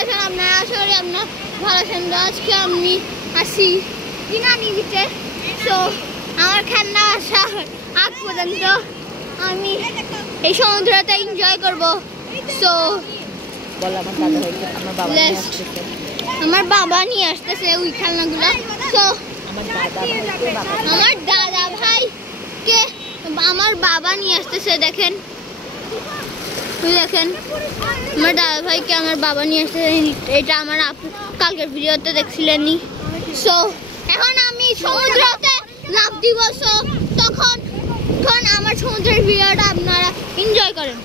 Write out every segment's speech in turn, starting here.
আছেন আপনারা? আশা করি আপনারা ভালো আছেন। আজকে আমি আসি ইনানি বিচে। সো আমার খেলনা আসা আগ পর্যন্ত আমি এই সমুদ্রটা এনজয় করব। সো আমার বাবা নিয়ে আসতেছে ওই খেলনাগুলো। সো আমার দাদা ভাইকে আমার বাবা নিয়ে আসতেছে। দেখেন দেখেন আমার দাদা ভাইকে আমার বাবা নিয়ে আসতেছে। এটা আমার আপু কালকের ভিডিওতে দেখছিলেনই। সো এখন আমি সমুদ্রতে লাফ দিব। সো তখন আমার সমুদ্রের ভিডিওটা আপনারা এনজয় করেন।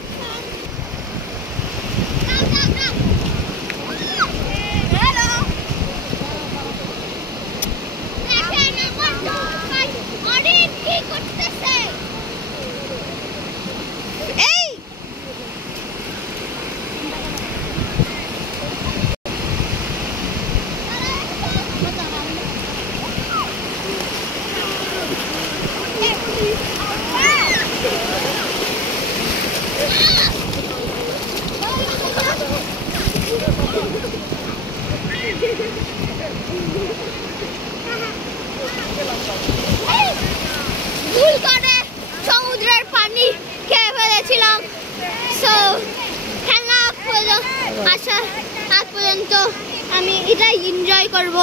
ভুল করে সমুদ্রের পানি খেয়ে ফেলেছিলাম। সো খেলনা আজ পর্যন্ত আমি এটাই এনজয় করব।